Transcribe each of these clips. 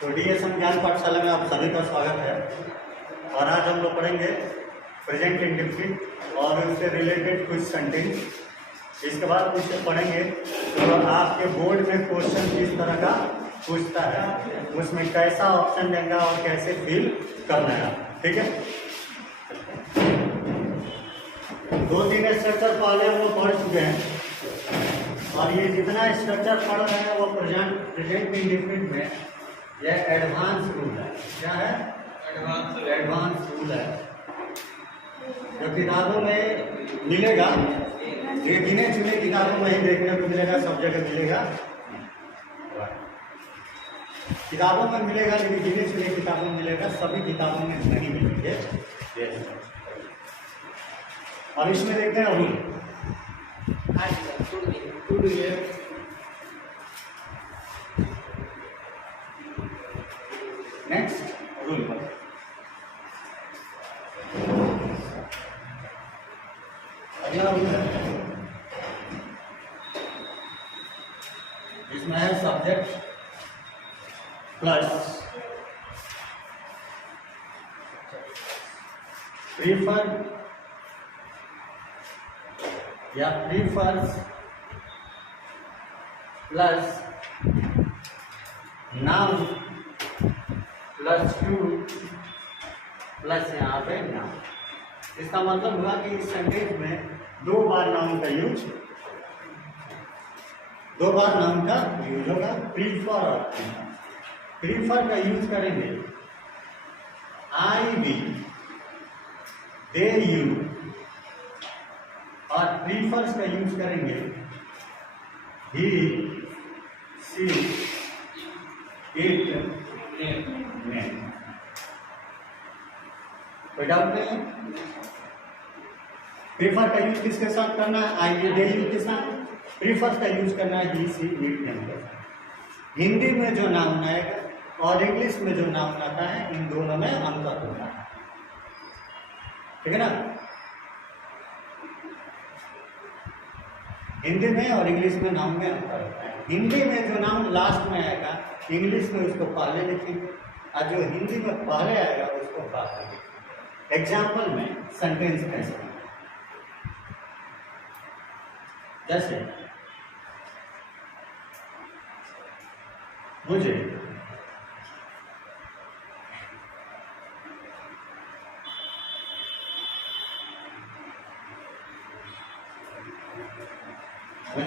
तो डीएसएम ज्ञान पाठशाला में आप सभी का स्वागत है। और आज हम लोग पढ़ेंगे प्रेजेंट इंडेफिनिट और उससे रिलेटेड कुछ सेंटेंस। इसके बाद उससे पढ़ेंगे तो आपके बोर्ड में क्वेश्चन किस तरह का पूछता है, उसमें कैसा ऑप्शन देंगे और कैसे फिल करना है। ठीक है, 2-3 स्ट्रक्चर पहले हम लोग पढ़ चुके हैं और ये जितना स्ट्रक्चर पढ़ रहे हैं वो प्रेजेंट इंडेफिनिट में यह एडवांस रूल है। क्या है? एडवांस रूल है जो किताबों में मिलेगा। ये गिने चुने किताबों में ही देखने को मिलेगा, सब जगह मिलेगा। किताबों में मिलेगा लेकिन गिने चुने किताबों में मिलेगा, सभी किताबों में नहीं मिलेंगे। और इसमें देखते हैं रूल। नेक्स्ट रूल पर अगला रूल है जिसमें है सब्जेक्ट प्लस प्रीफर या prefers plus noun plus two plus यहाँ पे नाउन। इसका मतलब हुआ कि इस सेंटेंस में 2 बार नाउन का यूज होगा। प्रीफर और प्रीफर का यूज करेंगे आई विल, दे यू, और प्रीफर्स का यूज करेंगे ही, सी, इट, नेम। कोई डाउट नहीं है? प्रीफर का यूज किसके साथ करना है? आई विल, दे यू के साथ। प्रीफर्स का यूज करना है ही, सी, इट, नेम। हिंदी में जो नाउन आएगा और इंग्लिश में जो नाउन आता है, इन दोनों में अंतर होता है। ठीक है ना? हिंदी में और इंग्लिश में नाउन में अंतर होता है। हिंदी में जो नाउन लास्ट में आएगा, इंग्लिश में उसको पहले लिखेंगे, और जो हिंदी में पहले आएगा उसको बाद में लिखेंगे। एग्जाम्पल में सेंटेंस कैसे? जैसे मुझे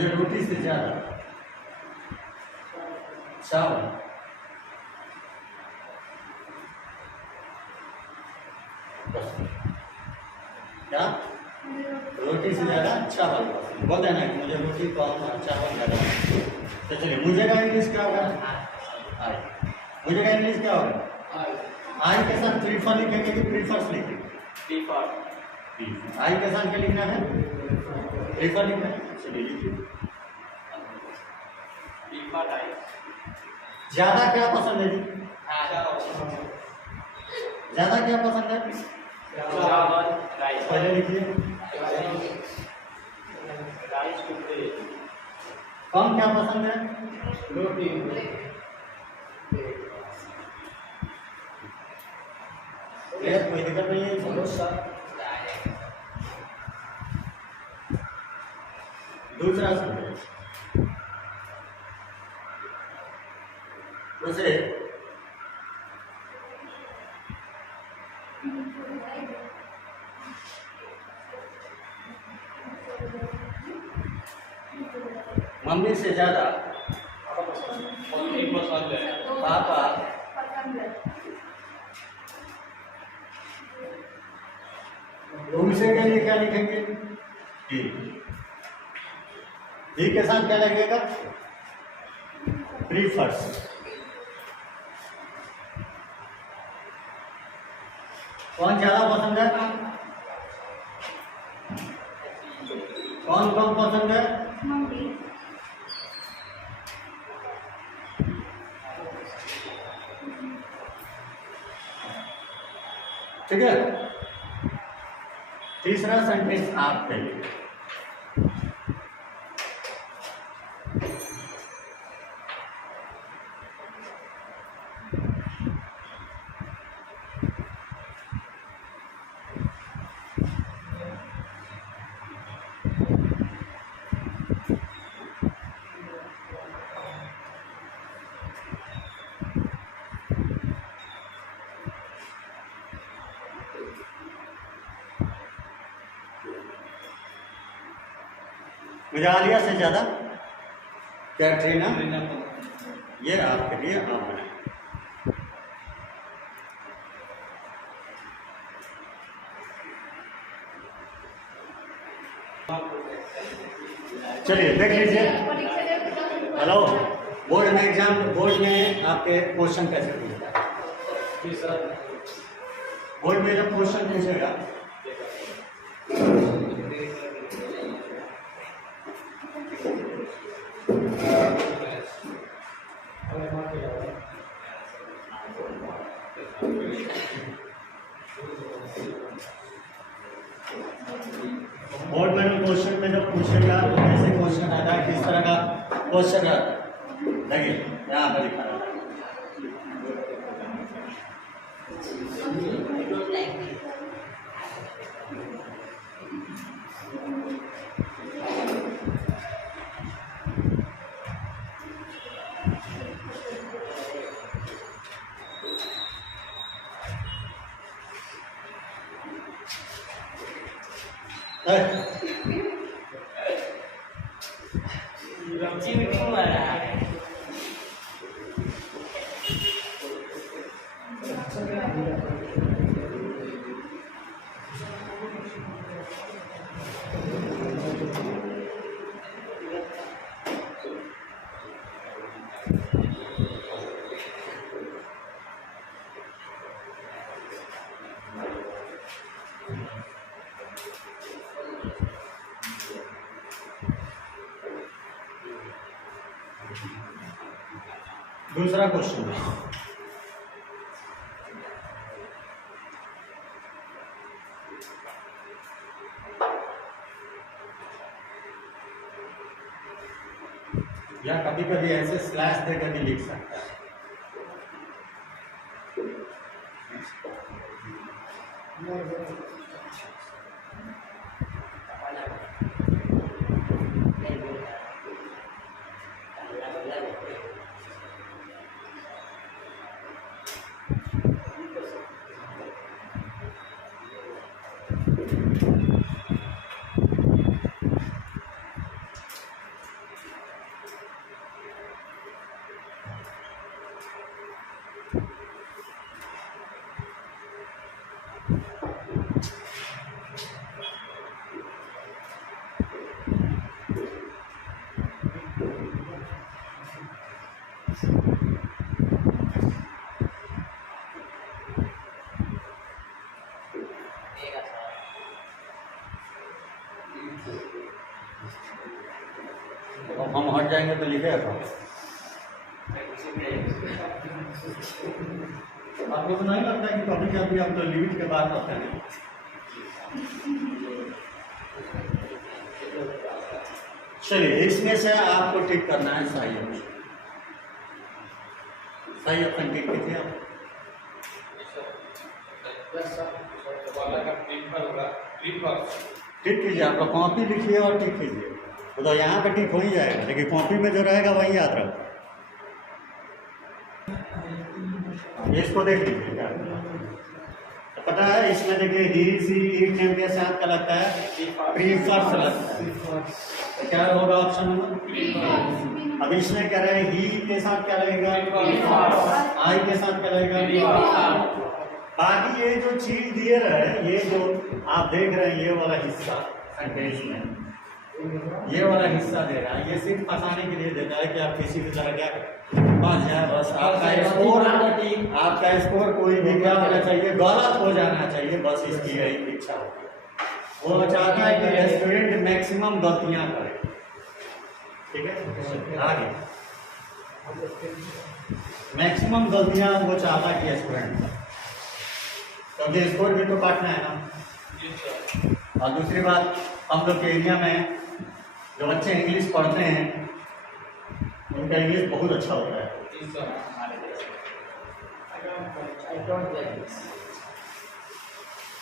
रोटी से ज्यादा चावल क्या? रोटी से ज्यादा चावल बोलते हैं ना कि मुझे रोटी कम और चावल ज्यादा। तो चलिए, मुझे का इंग्लिश क्या होगा? आई। मुझे का इंग्लिश क्या होगा? आई के साथ प्रीफर लिखेंगे कि प्रीफर्स लिखेंगे? प्रीफर। आई के साथ क्या लिखना है? प्रीफर लिखना है। चलिए लिखिए। ज्यादा क्या पसंद है जी? ज्यादा क्या पसंद है? पहले लिखिए। कम क्या पसंद है? रोटी। कोई दिक्कत नहीं है। दूसरा दूसरे मम्मी से ज्यादा पापा उनसे के लिए क्या लिखेंगे? ही के साथ क्या लगेगा? प्रीफर्स। कौन ज्यादा पसंद है? कौन कम पसंद है? ठीक है। तीसरा सेंटेंस आप कहिए। मेघालय से ज़्यादा कैटरीना, ये आपके लिए आप बनाए। चलिए देख लीजिए। हेलो, बोर्ड में आपके क्वेश्चन कैसे पूछता है? बोर्ड में जब क्वेश्चन पूछेगा बोर्ड में क्वेश्चन में जब पूछेगा तो कैसे क्वेश्चन आता है, किस तरह का क्वेश्चन आता है, देखिए यहाँ पर लिखा है। दूसरा क्वेश्चन है, या कभी कभी ऐसे स्लैश देकर भी लिख सकता है। हम हट जाएंगे तो लिखे आपको नहीं लगता कि कभी कभी आप तो लिमिट के बाहर होते हैं। चलिए इसमें से आपको टिक करना है सही ऑप्शन। सही ऑप्शन टिक कीजिए आप। टिक कीजिए, आप लोग कॉपी लिखिए और टिक कीजिए, तो यहाँ पे टिक हो ही जाएगा, लेकिन कॉपी में जो रहेगा वही याद रखो। इसको देख लीजिए क्या तो पता है, इसमें देखिए ही सी इट नेम के साथ क्या लगता है, प्रीफिक्स लगता है। तो क्या होगा ऑप्शन नंबर। अब इसमें क्या रहे, ही के साथ क्या लगेगा, आई के साथ क्या लगेगा। बाकी ये जो चीज दिए रहे, ये जो आप देख रहे हैं ये वाला हिस्सा सेंटेंस में ये वाला हिस्सा दे रहा है, ये सिर्फ फंसाने के लिए देता है कि आप किसी भी तरह क्या फंस जाए। बस आपका स्कोर कोई भी क्या होना चाहिए, गलत हो जाना चाहिए, बस इसकी यही इच्छा होती है। वो चाहता है कि रेस्टोरेंट मैक्सिमम गलतियां करे। ठीक है, आगे मैक्सिमम गलतियां वो चाहता है कि रेस्टोरेंट करे, क्योंकि स्कोर भी तो काटना है ना। और दूसरी बात, हम लोग के एरिया में जो बच्चे इंग्लिश पढ़ते हैं उनका इंग्लिश बहुत अच्छा होता है।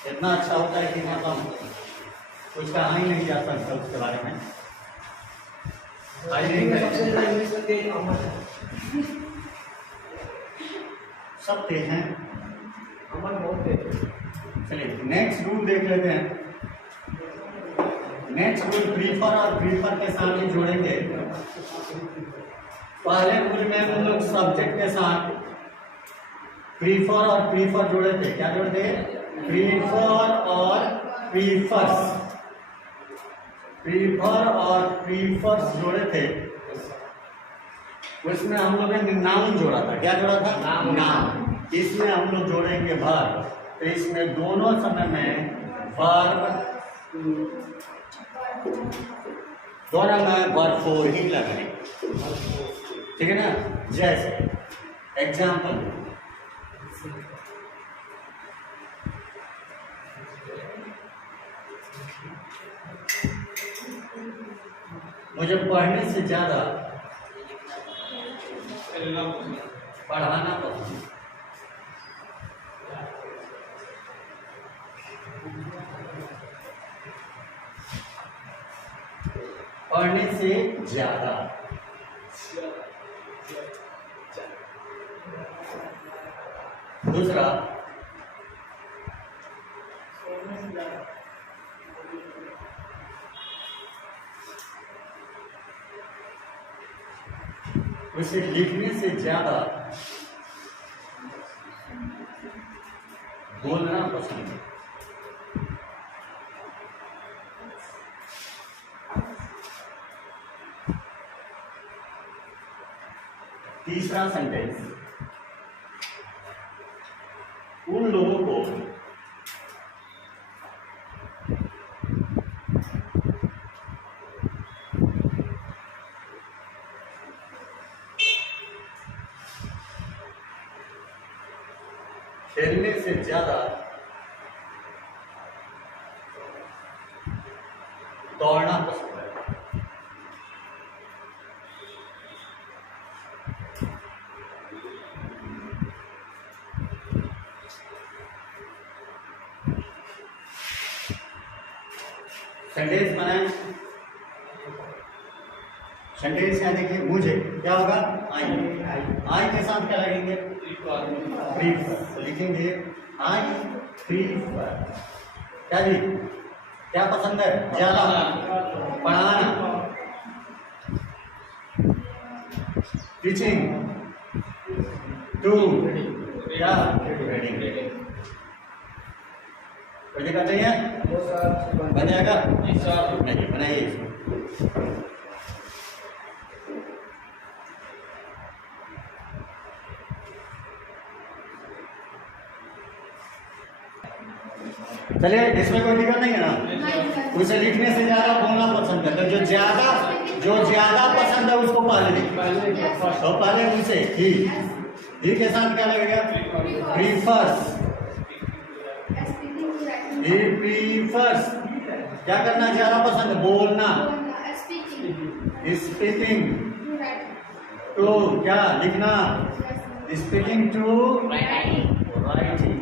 इतना अच्छा होता है कि मतलब कुछ कहा ही नहीं जा सकता उसके बारे में। सब तेज हैं, चलिए नेक्स्ट रूल देख लेते हैं। नेक्स्ट रूल प्रीफर और प्रीफर के साथ ही जोड़ेंगे। पहले रूल में हम लोग सब्जेक्ट के साथ प्रीफर और प्रीफर जोड़े थे। क्या जोड़ते हैं? प्रीफर और प्रीफर्स। प्रीफर और प्रीफर्स जोड़े थे, उसमें हम लोगों ने नाउन जोड़ा था। क्या जोड़ा था? नाउन। इसमें हम लोग जोड़ेंगे वर्ब। तो इसमें दोनों समय में वर्ब, दोनों में वर्ब फोर ही लगाएंगे। ठीक है ना? जैसे एग्जाम्पल, मुझे पढ़ने से ज्यादा पढ़ाना पसंद। पढ़ने से ज्यादा दूसरा, उसे लिखने से ज्यादा बोलना पसंद है। तीसरा सेंटेंस, उन लोगों को खेलने से ज्यादा दौड़ना पसंद है। सेंटेंस बनाए। सेंटेंस क्या देखिए, मुझे क्या होगा? आई के साथ क्या लगेंगे? प्रीफर। तो लिखेंगे आई प्रीफर। क्या जी? क्या पसंद है? ज्यादा पढ़ाना, टीचिंग, टू क्या? रीडिंग। कोई दिक्कत नहीं है? बन जाएगा? नहीं बनाइए इसको। चलिए, इसमें कोई दिक्कत नहीं है ना? उसे लिखने से ज्यादा बोलना पसंद करता है। जो ज्यादा पसंद है उसको पहले लिखिए। तो पहले उसे ही के साथ क्या लगेगा? प्रीफर्स। ही प्रीफर्स क्या करना ज्यादा पसंद है? बोलना। स्पीकिंग टू क्या? लिखना। Speaking to writing.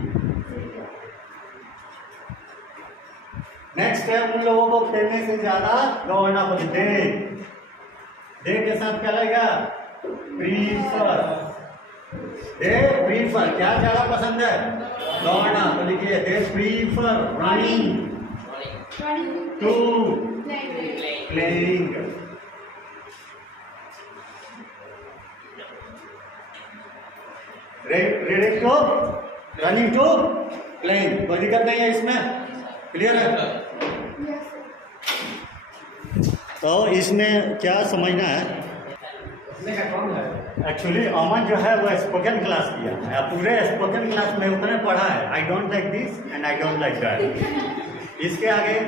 नेक्स्ट है, उन लोगों को खेलने से ज्यादा दौड़ना पसंद है। दे के साथ क्या लगेगा? प्रीफर। दे प्रीफर क्या ज्यादा पसंद है? दौड़ना। तो लिखिए they prefer running to playing. Reading to running to playing. कोई दिक्कत नहीं है इसमें? क्लियर है? तो इसमें क्या समझना है? एक्चुअली अमन जो है वो स्पोकन क्लास किया है। पूरे स्पोकन क्लास में उतने पढ़ा है, I don't like this and I don't like that. इसके आगे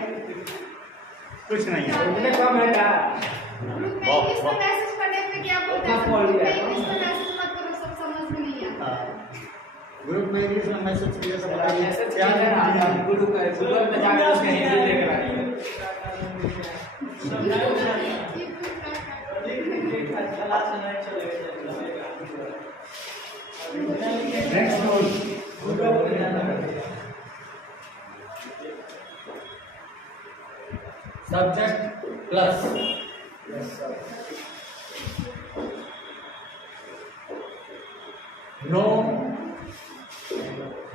कुछ नहीं है। ग्रुप में इंग्लिश में मैसेज किया सब क्या ग्रुप में जाकर उसका हिंदी लेकर आइए। Next rule, subject plus no,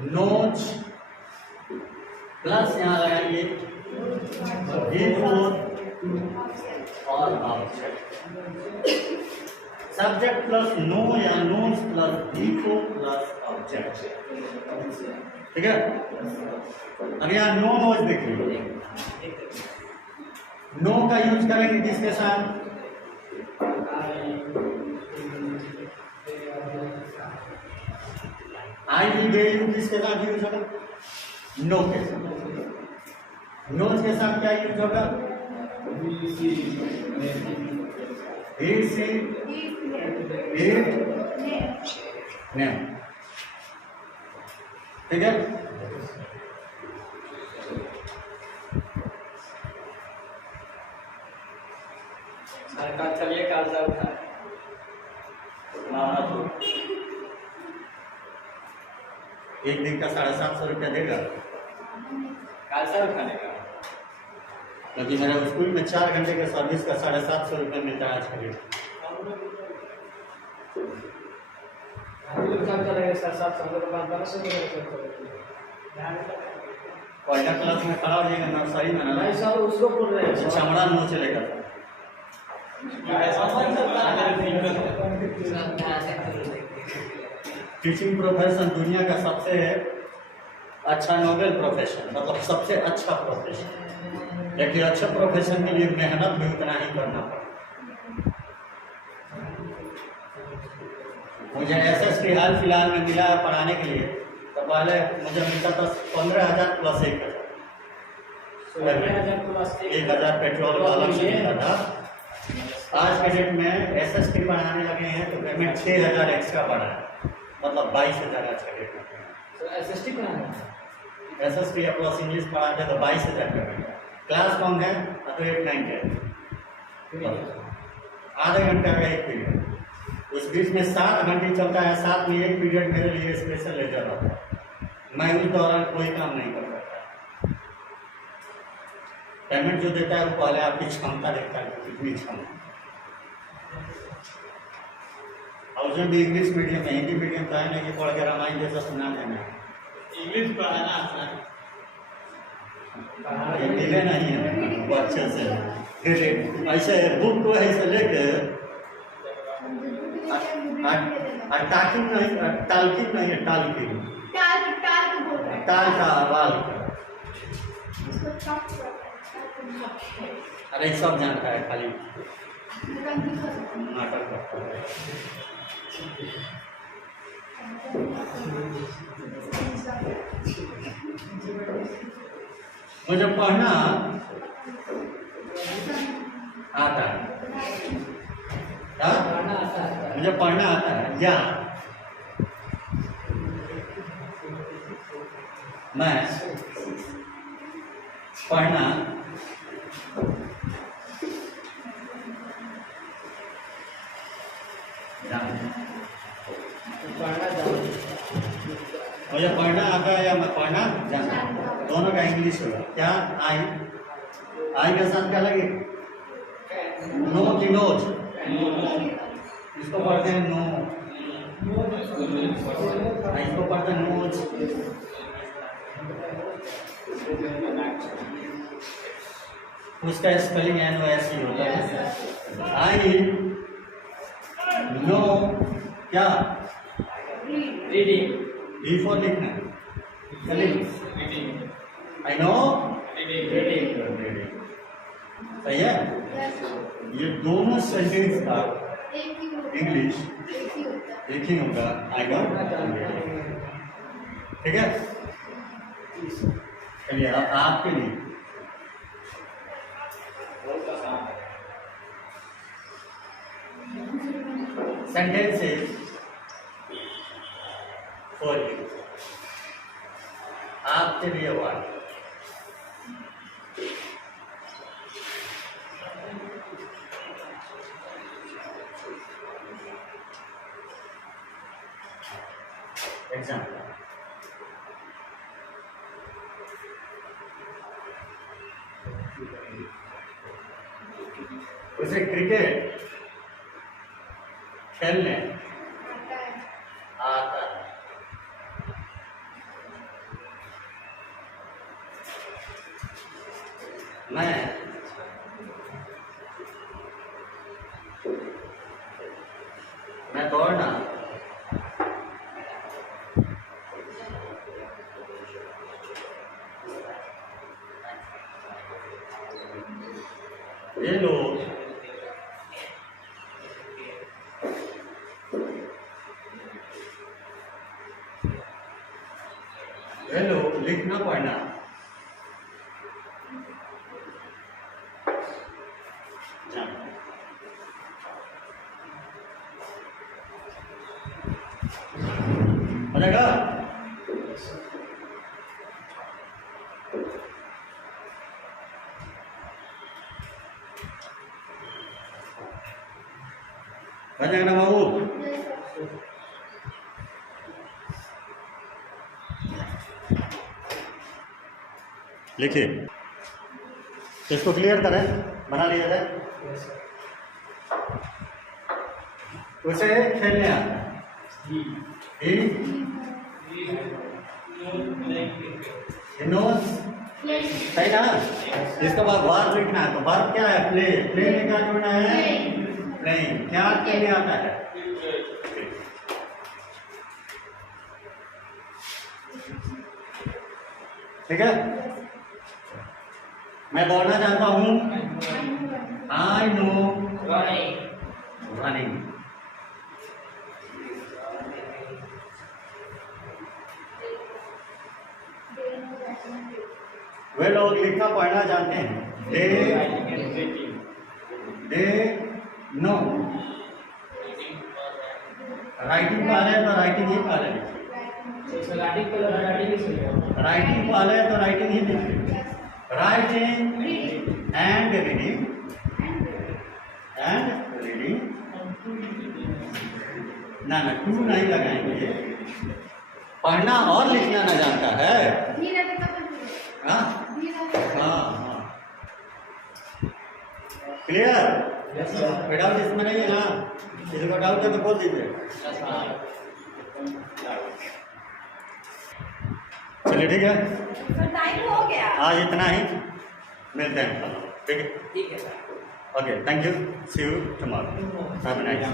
not plus यहाँ लगाएंगे before और object. Subject plus no या nouns plus before plus object. ठीक है? अब यहाँ नो नोज देखिए, नो का यूज करेंगे किसके साथ? आई वी दे यू किसके साथ यूज होगा? नो के साथ। नोज के साथ क्या यूज होगा? ही सी इट नेम। ठीक है? सरकार चलिए कर्जा उठाए एक दिन का 750 रुपया देगा, कर्जा उठाने का। क्योंकि मेरा स्कूल में 4 घंटे के सर्विस का 750 रुपये में चार्ज करेगा। पहला क्लास में खड़ा हो जाएगा नर्सरी में ना, उसको बोल रहे हैं चमड़ा मुँह चलेगा। टीचिंग प्रोफेशन दुनिया का सबसे अच्छा नोबेल प्रोफेशन, मतलब सबसे अच्छा प्रोफेशन। लेकिन अच्छे प्रोफेशन के लिए मेहनत भी उतना ही करना पड़ता। मुझे SST हाल फिलहाल में मिला है पढ़ाने के लिए, तो पहले मुझे मिलता था 15,000 प्लस 1,000 पेट्रोल वाला से मिलता था। आज के डेट में SST पढ़ाने लगे हैं तो पेमेंट 6,000 एक्स्ट्रा बढ़ा है, मतलब 22,000 आज के डेट में। SST पढ़ाना SST या प्लस इंग्लिश पढ़ाते तो 22,000 पेमेंट। क्लास कम है तो 8, 9, 10 आधे घंटे का एक पीरियड। उस बीच में 7 घंटे चलता है, 7 में एक पीरियड मेरे लिए स्पेशल लेजर होता है। मैं उस दौरान कोई काम नहीं कर सकता। पेमेंट जो देता है वो पहले आपकी क्षमता देखता है, कितनी क्षमता। और जो भी इंग्लिश मीडियम है, हिंदी मीडियम तो है नहीं कि पढ़ के रामायण जैसा सुना देना। इंग्लिश पढ़ाना आसान मिले नहीं है वो अच्छे से। फिर ऐसे बुक को ऐसे लेके टाकिंग नहीं, टालकिंग नहीं है, टालकिंग टाल का वाल। अरे सब जानता है, खाली नाटक करता है। मुझे पढ़ना आता है, मुझे पढ़ना आता है। या मैं पढ़ना मुझे पढ़ना आता है या मैं पढ़ना जानता हूँ, दोनों का इंग्लिश होगा। क्या आई, आई के साथ क्या लगे? नो की नोज, इसको पढ़ते हैं नो, इसको पढ़ते हैं नोज। उसका स्पेलिंग NOS ही होता है। आई नो क्या? रीडिंग बिफोर लिखना है, आई नो रीडिंग। सही है? ये दोनों सेंटेंस का इंग्लिश एक ही होगा, आई गॉट। ठीक है? चलिए अब आपके लिए sentences for you, आपके लिए वर्ड। एग्जाम्पल, उसे क्रिकेट खेलने आता है। मैं दौड़ना। ये लो, हेलो, लिखना पढ़ना। हो जाएगा? हो जाएगा ना बाबू? लिखिए, इसको क्लियर करें, बना लिया जाए। उसे खेलने आता है। नोज सही ना? इसके बाद वर्ब लिखना है, तो वर्ब क्या है? प्ले। प्ले में क्या जोड़ना है? प्लेइंग। क्या खेलने आता है? ठीक है। मैं दौड़ना चाहता हूँ। I know running. वे लोग लिखना पढ़ना जानते हैं। They know. राइटिंग पा रहे हैं तो राइटिंग ही पा रहे हैं। राइटिंग पा रहे हैं तो राइटिंग ही लिखिए। राइटिंग एंड रीडिंग ना टू नहीं लगाएंगे। पढ़ना और लिखना ना जानता है। हाँ हाँ, क्लियर? कोई डाउट इसमें नहीं है ना? किसी को डाउट है तो बोल दीजिए। चलिए ठीक है, टाइम हो गया। आज इतना ही, मिलते हैं। ठीक है sir. Okay, thank you, see you tomorrow. Have a nice day.